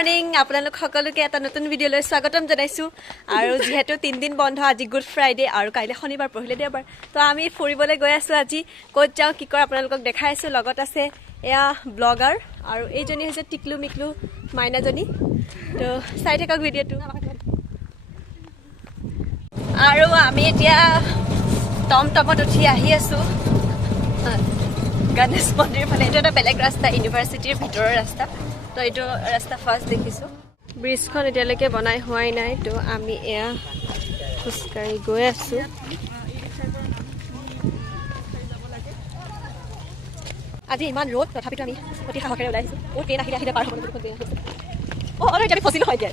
morning আপোনালোক সকলোকে এটা নতুন ভিডিঅ'লৈ স্বাগতম জনাইছোঁ আৰু যেহেতু 3 দিন বন্ধ আজি গুড ফ্ৰাইডে আৰু কাইলৈ শনিবাৰ পৰহিলে দেওবাৰ তো আমি ফুৰিবলৈ গৈ আছোঁ আজি ক'ত যাওঁ কি কৰে আপোনালোকক দেখাই আছোঁ লগত আছে এয়া ব্লগাৰ আৰু এইজনী হৈছে টিকলু মিকলু মাইনাজনী তো চাই থাকক ভিডিঅ'টো আৰু আমি এতিয়া টমটমত উঠি আহি আছোঁ গণেশ মন্দিৰ ফালে এইটো এটা বেলেগ ৰাস্তা ইউনিভাৰ্চিটিৰ ভিতৰৰ ৰাস্তা তো এইটো ৰাস্তা ফাৰ্ষ্ট দেখিছোঁ ব্ৰিজখন এতিয়ালৈকে বনাই হোৱাই নাই তো আমি এয়া খোজকাঢ়ি গৈ আছোঁ আজি ইমান ৰ'দ তথাপিতো আমি অতি সাহসেৰে ওলাই আহিছোঁ ট্ৰেইন আহিলে পাৰ হ'ব এতিয়া আমি ফচিলোঁ হয় এতিয়া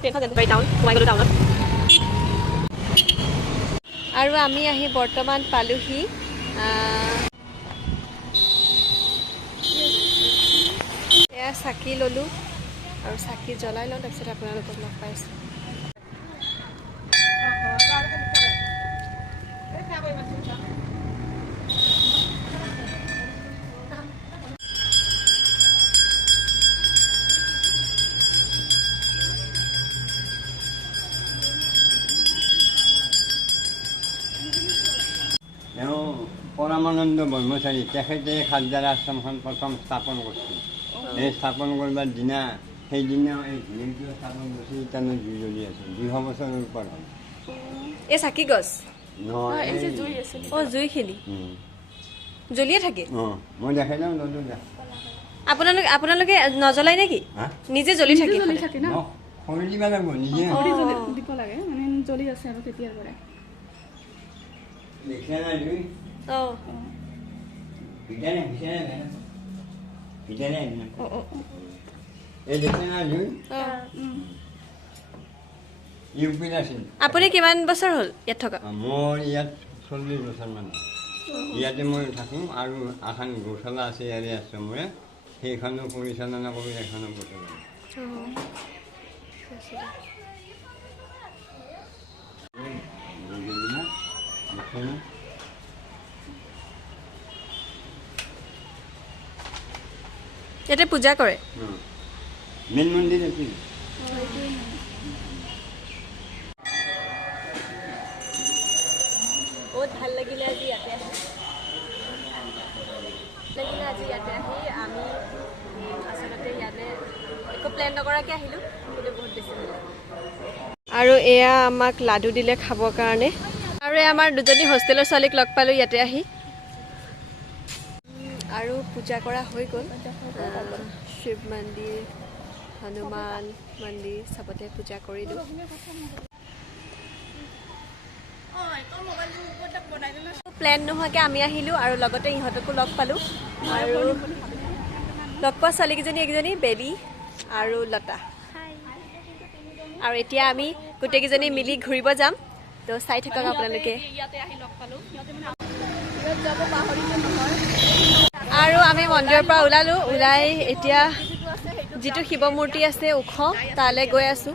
ট্ৰেইনখন যেনেকৈ টাউন সোমাই গ'লোঁ টাউনত আৰু আমি আহি বৰ্তমান পালোহি এয়া চাকি ল'লোঁ আৰু চাকি জ্বলাই লওঁ তাৰপিছত আপোনালোকক লগ পাইছোঁ পৰমানন্দ ব্ৰহ্মচাৰী তেখেতে খালজাৰা আশ্ৰমখন প্ৰথম স্থাপন কৰিছিল এই স্থাপন কৰিবৰ দিনা সেইদিনা এই ঘূৰিটো স্থাপন কৰিছিল তাৰমানে জুই জ্বলি আছিল 200 বছৰৰ ওপৰত হ'ল এই চাকি গছ নহয় অঁ জুইখিনি জ্বলিয়ে থাকে মই দেখাই যাওঁ নতুন আপোনালোকে নজ্বলাই নেকি নিজে জ্বলি থাকে খৰি দিব লাগিব নিজে দিব লাগে মানে জ্বলি আছে আৰু তেতিয়াৰ পৰা দেখিছা নাই জুই অঁ এই দেখিছা নাই জুই ইউপিত আছিল আপুনি কিমান বছৰ হ'ল ইয়াত থকা মোৰ ইয়াত 40 বছৰমান ইয়াতে মই থাকোঁ আৰু এখন গৌশালা আছে ইয়াৰে আশ্ৰমৰে সেইখনো পৰিচালনা কৰি এখনো পৰিচালনা ইয়াতে পূজা কৰে মেইন মন্দিৰ আছিল বহুত ভাল লাগিলে আজি ইয়াতে আহি আমি আচলতে ইয়াতে একো প্লেন নকৰাকৈ আহিলোঁ কিন্তু বহুত বেছি ভাল লাগিল আৰু এয়া আমাক লাডু দিলে খাবৰ কাৰণে আৰু এয়া আমাৰ দুজনী হোষ্টেলৰ ছোৱালীক লগ পালোঁ ইয়াতে আহি আৰু পূজা কৰা হৈ গ'ল শিৱ মন্দিৰ হনুমান মন্দিৰ চবতে পূজা কৰিলোঁ প্লেন নোহোৱাকৈ আমি আহিলোঁ আৰু লগতে ইহঁতকো লগ পালোঁ আৰু লগ পোৱা ছোৱালীকেইজনী একজনী বেবী আৰু লতা আৰু এতিয়া আমি গোটেইকেইজনী মিলি ঘূৰিব যাম তো চাই থাকক আপোনালোকে আৰু আমি মন্দিৰৰ পৰা ওলালোঁ ওলাই এতিয়া যিটো শিৱ মূৰ্তি আছে ওখ তালৈ গৈ আছোঁ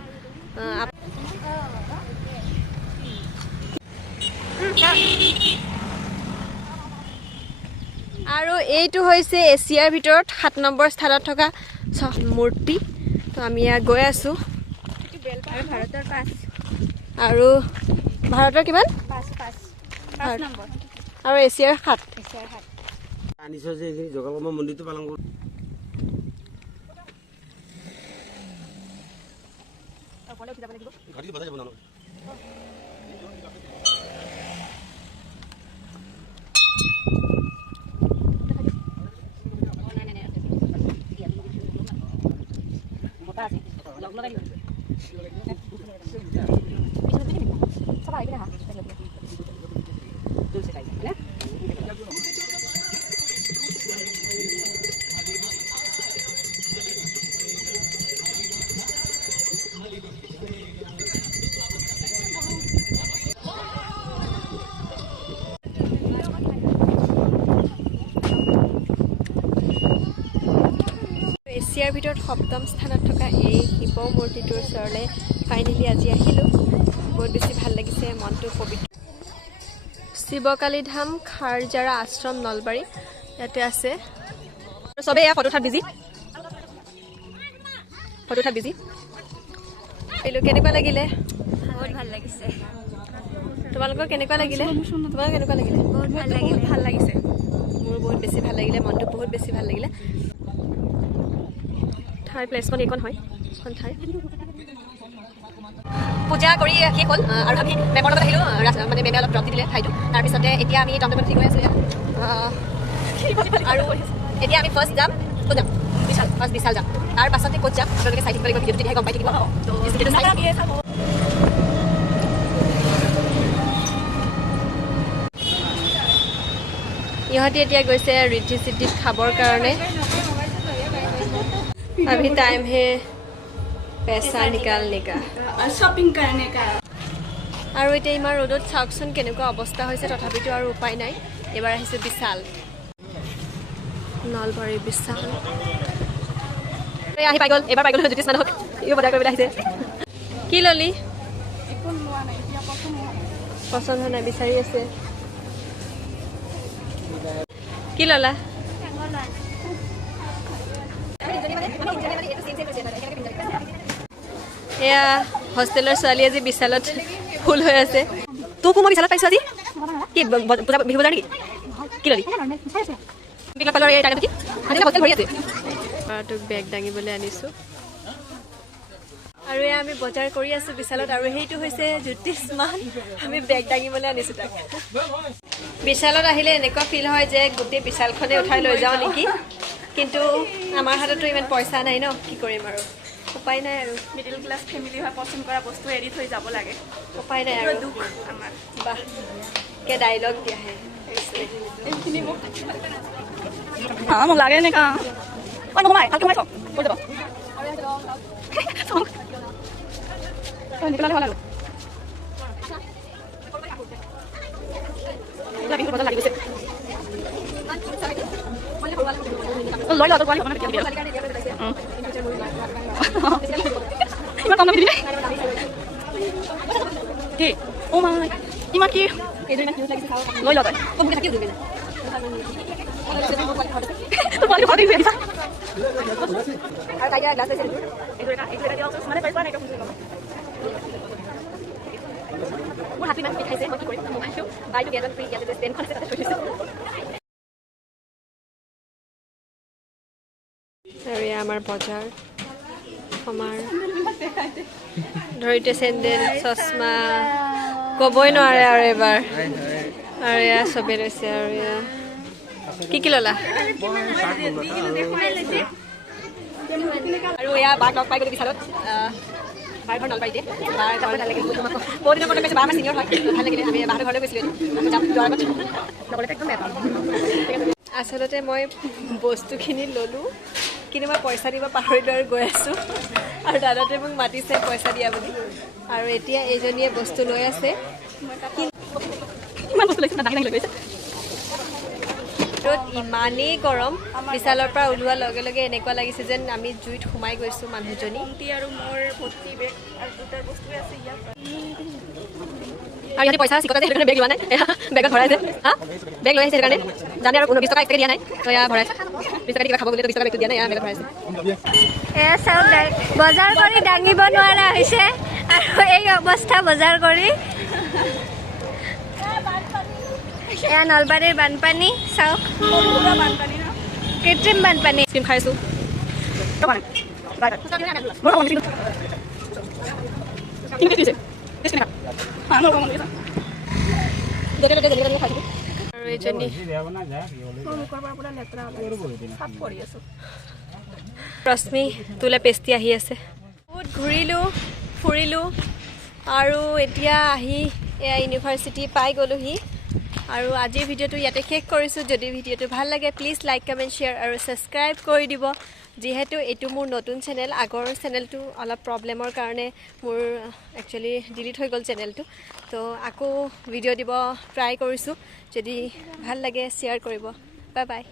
আৰু এইটো হৈছে এছিয়াৰ ভিতৰত 7 নম্বৰ স্থানত থকা মূৰ্তি তো আমি ইয়াত গৈ আছোঁ আৰু ভাৰতৰ কিমান আৰু এছিয়াৰ 7 আনিছ যে জগন্নাথ মন্দিৰটো পালন কৰোঁ এছিয়াৰ ভিতৰত 7ম স্থানত থকা এই শিৱ মূৰ্তিটোৰ ওচৰলৈ ফাইনেলি আজি আহিলোঁ বহুত বেছি ভাল লাগিছে মনটো পবিত্ৰ শিৱকালী ধাম খাৰজাৰা আশ্ৰম নলবাৰী ইয়াতে আছে চবেই এয়া ফটো উঠাত বিজি ফটো উঠা বিজি এইলো কেনেকুৱা লাগিলে বহুত ভাল লাগিছে তোমালোকৰ কেনেকুৱা লাগিলে তোমালোকৰ কেনেকুৱা লাগিলে বহুত ভাল লাগিলে ভাল লাগিছে মোৰ বহুত বেছি ভাল লাগিলে মনটো বহুত বেছি ভাল লাগিলে ঠাই প্লেচখন এইখন হয় এখন ঠাই পূজা কৰি শেষ হ'ল আৰু আমি মেমৰ লগত আহিলোঁ মানে মেমে অলপ ড্ৰপ দি দিলে ঠাইটো তাৰপিছতে এতিয়া আমি টমটমত ঠিক হৈ আছোঁ ইয়াত আৰু এতিয়া আমি ফাৰ্ষ্ট যাম ক'ত যাম বিশাল ফাৰ্ষ্ট বিশাল যাম তাৰ পাছতে ক'ত যাম আপোনালোকে চাই থাকিব লাগিব ভিডিঅ'টো তেতিয়াহে গম পাই থাকিব ইহঁতে এতিয়া গৈছে ৰিদ্ধি সিদ্ধিত খাবৰ কাৰণে अभी टाइम है पैसा निकालने का शॉपिंग करने का আৰু এতিয়া ইমান ৰ'দত চাওকচোন কেনেকুৱা অৱস্থা হৈছে তথাপিতো আৰু উপায় নাই এবাৰ আহিছোঁ বিশাল নলবাৰী বিশাল আহি পাই গ'ল এবাৰ পাই গ'ল জ্যোতিষ মানুহক ইও বজাৰ কৰিবলৈ আহিছে কি ললি পচন্দ হোৱা নাই বিচাৰি আছে কি ললা এয়া হোষ্টেলৰ ছোৱালী আজি বিশালত ফুল হৈ আছে তোকো মই বিশালত পাইছোঁ আজি কি পূজা বিহু বজাৰ নেকি কি ললি তোক বেগ দাঙিবলৈ আনিছোঁ আৰু এয়া আমি বজাৰ কৰি আছোঁ বিশালত আৰু সেইটো হৈছে জ্যোতিষমান আমি বেগ দাঙিবলৈ আনিছোঁ তাক বিশালত আহিলে এনেকুৱা ফিল হয় যে গোটেই বিশালখনে উঠাই লৈ যাওঁ নেকি কিন্তু আমাৰ হাততো ইমান পইচা নাই ন কি কৰিম আৰু উপায় নাই আৰু মিডিল ক্লাস ফ্যামিলি হয় পছন্দ কৰা বস্তু এৰি থৈ যাব লাগে উপায় নাই আৰু দুখ আমাৰ বাহ কে ডাইলগ দিয়া হে এইখিনি মোক মোক লাগে এনেকা ঐ নমাই ভালকে সোমাই কৈ যাব নিকলালে হ'ল আৰু বিহু বজাৰ লাগি গৈছে লৈ লোৱা তোৰ পোৱালি অকণমান কেতিয়া ইমান কম দামী দিলে কি অ' মাই ইমান কি লৈ লোৱা তই তোৰ পোৱালি ঘৰতে গৈ আহিছা মোৰ হাতী ইমান বিষাইছে মই কি কৰিম মোবাইলটো বাইটো গেটত ফ্ৰী ইয়াতে পেনখন আছে তাতে থৈ দিছোঁ আৰু এয়া আমাৰ বজাৰ আমাৰ ধৰিতে চেণ্ডেল চশমা ক'বই নোৱাৰে আৰু এবাৰ আৰু এয়া চবেই লৈছে আৰু এয়া কি ললা আৰু এয়া বাক লগ পাই গ'লো বিশালত বাৰ ঘৰ নলবাৰীতে বাৰ ঘৰ ভাল লাগিল বহুত দিনৰ মনত পাইছোঁ বাৰ আমাৰ চিনিয়ৰ হয় ভাল লাগিলে আমি বাহঁতৰ ঘৰলৈ গৈছিলোঁ যাম যোৱাৰ আগত লগতে একদম বেয়া পাওঁ আচলতে মই বস্তুখিনি ল'লোঁ কিন্তু মই পইচা দিব পাহৰিলোঁ আৰু গৈ আছোঁ আৰু দাদাটোৱে মোক মাতিছে পইচা দিয়া বুলি আৰু এতিয়া এইজনীয়ে বস্তু লৈ আছে ইমান বস্তু লৈছে দাঙি দাঙি লৈ গৈছে ৰ'দ ইমানেই গৰম বিশালৰ পৰা ওলোৱাৰ লগে লগে এনেকুৱা লাগিছে যেন আমি জুইত সোমাই গৈছোঁ মানুহজনী আৰু মোৰ ভৰ্তি বেগ আৰু দুটাৰ বস্তুৱে আছে ইয়াত আৰু ইয়াতে পইচা চিকটা যে সেইটো বেগ লোৱা নাই বেগত ভৰাইছে হা বেগ লৈ আহিছে সেইকাৰণে জানে আৰু 20 টকা এক দিয়া নাই তো এয়া ভৰাইছে 20 টকা কিবা খাব বুলি 20 টকা বেগটো দিয়া নাই এয়া বেগত ভৰাইছে এয়া চাওক বজাৰ কৰি দাঙিব নোৱাৰা হৈছে আৰু এই অৱস্থা বজাৰ কৰি এয়া নলবাৰীৰ বানপানী চাওক কৃত্ৰিম বানপানী ক্ৰীম খাইছোঁ আৰু এইজনী ৰশ্মি তোলে পেষ্টি আহি আছে বহুত ঘূৰিলোঁ ফুৰিলোঁ আৰু এতিয়া আহি এয়া ইউনিভাৰ্চিটি পাই গ'লোহি আৰু আজিৰ ভিডিঅ'টো ইয়াতে শেষ কৰিছোঁ যদি ভিডিঅ'টো ভাল লাগে প্লিজ লাইক কমেণ্ট শ্বেয়াৰ আৰু ছাবস্ক্ৰাইব কৰি দিব যিহেতু এইটো মোৰ নতুন চেনেল আগৰ চেনেলটো অলপ প্ৰব্লেমৰ কাৰণে মোৰ একচুৱেলি ডিলিট হৈ গ'ল চেনেলটো তো আকৌ ভিডিঅ' দিব ট্ৰাই কৰিছোঁ যদি ভাল লাগে শ্বেয়াৰ কৰিব বাই বাই